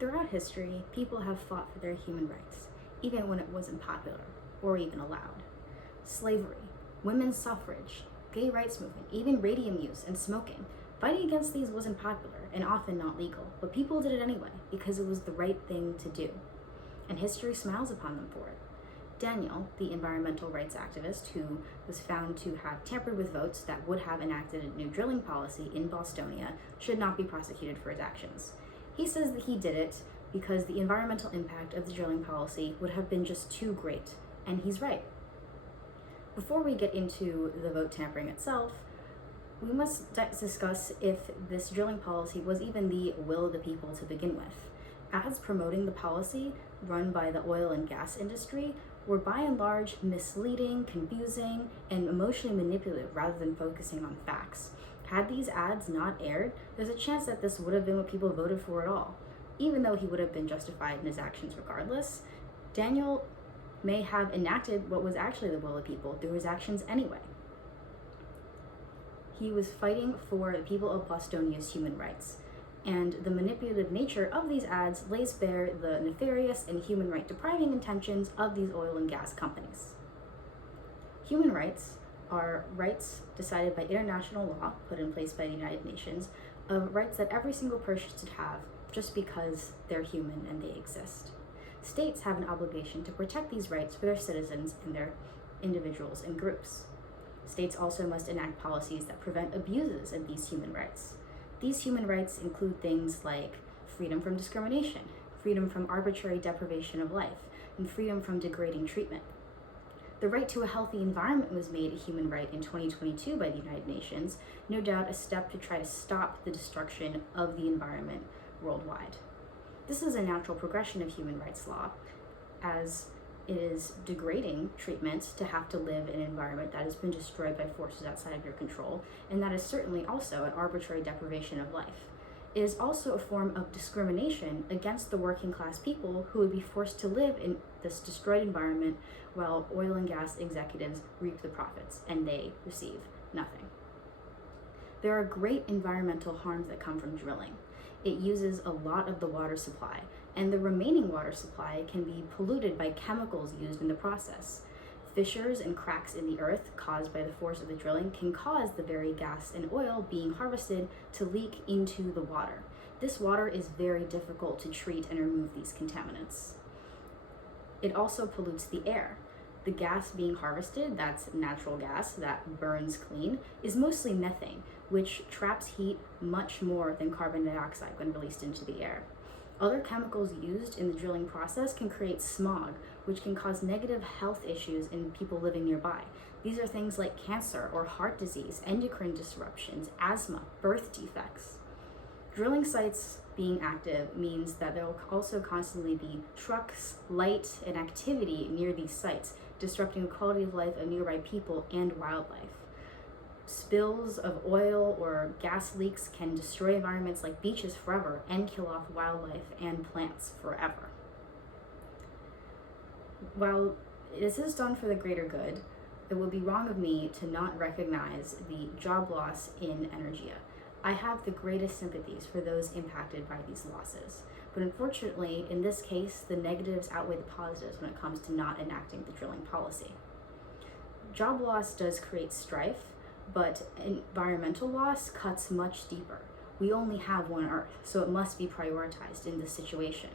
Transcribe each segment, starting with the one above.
Throughout history, people have fought for their human rights, even when it wasn't popular or even allowed. Slavery, women's suffrage, gay rights movement, even radium use and smoking. Fighting against these wasn't popular and often not legal, but people did it anyway because it was the right thing to do. And history smiles upon them for it. Daniel, the environmental rights activist who was found to have tampered with votes that would have enacted a new drilling policy in Bostonia, should not be prosecuted for his actions. He says that he did it because the environmental impact of the drilling policy would have been just too great, and he's right. Before we get into the vote tampering itself, we must discuss if this drilling policy was even the will of the people to begin with. Ads promoting the policy run by the oil and gas industry were by and large misleading, confusing, and emotionally manipulative rather than focusing on facts. Had these ads not aired, there's a chance that this would have been what people voted for at all. Even though he would have been justified in his actions regardless, Daniel may have enacted what was actually the will of people through his actions anyway. He was fighting for the people of Bostonia's human rights, and the manipulative nature of these ads lays bare the nefarious and human right depriving intentions of these oil and gas companies. Human rights are rights decided by international law, put in place by the United Nations, of rights that every single person should have just because they're human and they exist. States have an obligation to protect these rights for their citizens and their individuals and groups. States also must enact policies that prevent abuses of these human rights. These human rights include things like freedom from discrimination, freedom from arbitrary deprivation of life, and freedom from degrading treatment. The right to a healthy environment was made a human right in 2022 by the United Nations, no doubt a step to try to stop the destruction of the environment worldwide. This is a natural progression of human rights law, as it is degrading treatment to have to live in an environment that has been destroyed by forces outside of your control, and that is certainly also an arbitrary deprivation of life. It is also a form of discrimination against the working class people who would be forced to live in this destroyed environment while oil and gas executives reap the profits and they receive nothing. There are great environmental harms that come from drilling. It uses a lot of the water supply, and the remaining water supply can be polluted by chemicals used in the process. Fissures and cracks in the earth caused by the force of the drilling can cause the very gas and oil being harvested to leak into the water. This water is very difficult to treat and remove these contaminants. It also pollutes the air. The gas being harvested, that's natural gas that burns clean, is mostly methane, which traps heat much more than carbon dioxide when released into the air. Other chemicals used in the drilling process can create smog, which can cause negative health issues in people living nearby. These are things like cancer or heart disease, endocrine disruptions, asthma, birth defects. Drilling sites being active means that there will also constantly be trucks, light, and activity near these sites, disrupting the quality of life of nearby people and wildlife. Spills of oil or gas leaks can destroy environments like beaches forever and kill off wildlife and plants forever. While this is done for the greater good, it would be wrong of me to not recognize the job loss in Energia. I have the greatest sympathies for those impacted by these losses, but unfortunately, in this case, the negatives outweigh the positives when it comes to not enacting the drilling policy. Job loss does create strife, but environmental loss cuts much deeper. We only have one Earth, so it must be prioritized in this situation.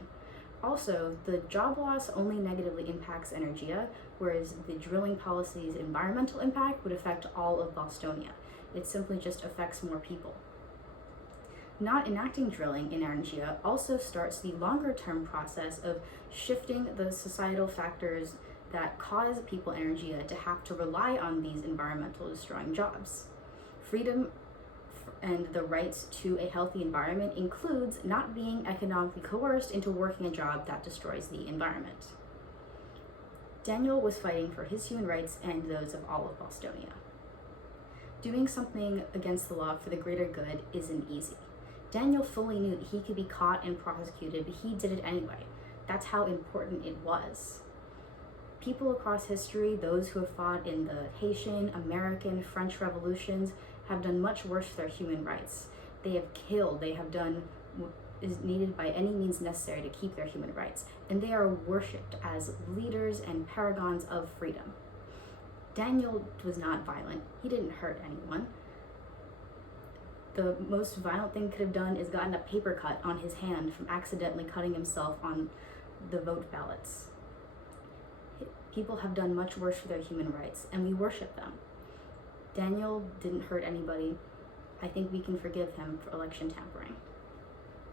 Also, the job loss only negatively impacts Energia, whereas the drilling policy's environmental impact would affect all of Bostonia. It simply just affects more people. Not enacting drilling in Energia also starts the longer-term process of shifting the societal factors that cause people in Energia to have to rely on these environmental destroying jobs. Freedom and the right to a healthy environment includes not being economically coerced into working a job that destroys the environment. Daniel was fighting for his human rights and those of all of Bostonia. Doing something against the law for the greater good isn't easy. Daniel fully knew that he could be caught and prosecuted, but he did it anyway. That's how important it was. People across history, those who have fought in the Haitian, American, French revolutions, have done much worse for their human rights. They have killed, they have done is needed by any means necessary to keep their human rights, and they are worshipped as leaders and paragons of freedom. Daniel was not violent. He didn't hurt anyone. The most violent thing he could have done is gotten a paper cut on his hand from accidentally cutting himself on the vote ballots. People have done much worse for their human rights, and we worship them. Daniel didn't hurt anybody. I think we can forgive him for election tampering.